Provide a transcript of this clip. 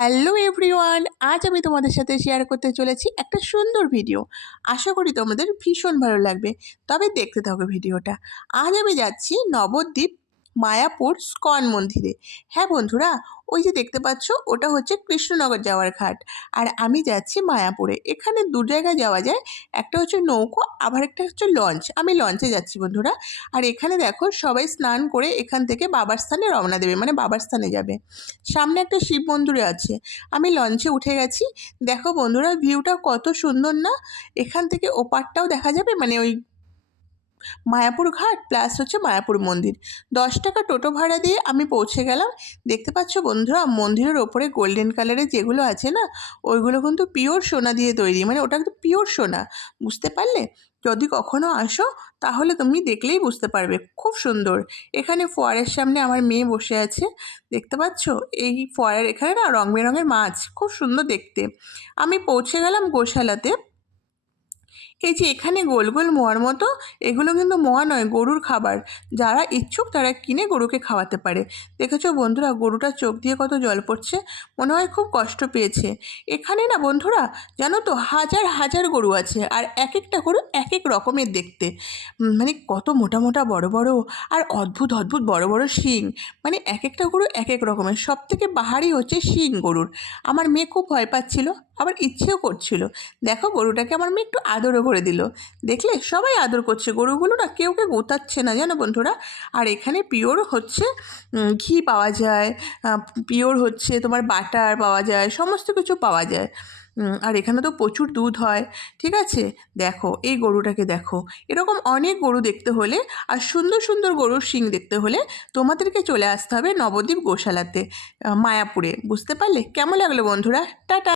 Hello everyone, আজ আমি তোমাদের সাথে শেয়ার করতে চলেছি একটা সুন্দর ভিডিও আশা করি তোমাদের ভীষণ ভালো লাগবে। তবে দেখতে থাকো ভিডিওটা আজ আমি যাচ্ছি নবদ্বীপ মায়াপুর স্কন মন্দিরে। হ্যাঁ বন্ধুরা, ওই যে দেখতে পাচ্ছ, ওটা হচ্ছে কৃষ্ণনগর যাওয়ার ঘাট। আর আমি যাচ্ছি মায়াপুরে। এখানে দু জায়গায় যাওয়া যায়, একটা হচ্ছে নৌকো, আবার একটা হচ্ছে লঞ্চ। আমি লঞ্চে যাচ্ছি বন্ধুরা। আর এখানে দেখো, সবাই স্নান করে এখান থেকে বাবার স্থানে রওনা দেবে মানে বাবার স্থানে যাবে। সামনে একটা শিব মন্দিরে আছে। আমি লঞ্চে উঠে গেছি। দেখো বন্ধুরা, ভিউটা কত সুন্দর না? এখান থেকে ওপারটাও দেখা যাবে মানে ওই মায়াপুর ঘাট প্লাস হচ্ছে মায়াপুর মন্দির। দশ টাকা টোটো ভাড়া দিয়ে আমি পৌঁছে গেলাম। দেখতে পাচ্ছ বন্ধুরা, মন্দিরের ওপরে গোল্ডেন কালারের যেগুলো আছে না, ওইগুলো কিন্তু পিওর সোনা দিয়ে তৈরি। মানে ওটা কিন্তু পিওর সোনা। বুঝতে পারলে? যদি কখনো আসো, তাহলে তুমি দেখলেই বুঝতে পারবে। খুব সুন্দর। এখানে ফোয়ারের সামনে আমার মেয়ে বসে আছে। দেখতে পাচ্ছ? এই ফোয়ারের এখানে না রং বেরঙের মাছ। খুব সুন্দর দেখতে। আমি পৌঁছে গেলাম গোশালাতে। এই যে এখানে গোল গোল মোয়ার মতো, এগুলো কিন্তু মোয়া নয়, গরুর খাবার। যারা ইচ্ছুক তারা কিনে গরুকে খাওয়াতে পারে। দেখেছ বন্ধুরা, গরুটা চোখ দিয়ে কত জল পড়ছে, মনে হয় খুব কষ্ট পেয়েছে। এখানে না বন্ধুরা, জানো তো, হাজার হাজার গরু আছে, আর এক একটা গরু এক এক রকমের দেখতে। মানে কত মোটা মোটা, বড় বড়, আর অদ্ভুত অদ্ভুত বড় বড় শিং। মানে এক একটা গরু এক এক রকমের। সব থেকে বাহারি হচ্ছে শিং গরুর। আমার মেয়ে খুব ভয় পাচ্ছিল। আবার ইচ্ছেও করছিল। দেখো গরুটাকে আমার মেয়ে একটু আদরও করে দিল। দেখলে? সবাই আদর করছে। গরুগুলো না কেউ কেউ গোতাচ্ছে না, জানো বন্ধুরা? আর এখানে পিওর হচ্ছে ঘি পাওয়া যায় পিওর হচ্ছে তোমার বাটার পাওয়া যায়, সমস্ত কিছু পাওয়া যায়। আর এখানে তো প্রচুর দুধ হয়, ঠিক আছে? দেখো, এই গরুটাকে দেখো। এরকম অনেক গরু দেখতে হলে আর সুন্দর সুন্দর গরুর শিং দেখতে হলে তোমাদেরকে চলে আসতে হবে নবদ্বীপ গোশালাতে মায়াপুরে। বুঝতে পারলে? কেমন লাগল বন্ধুরা? টাটা!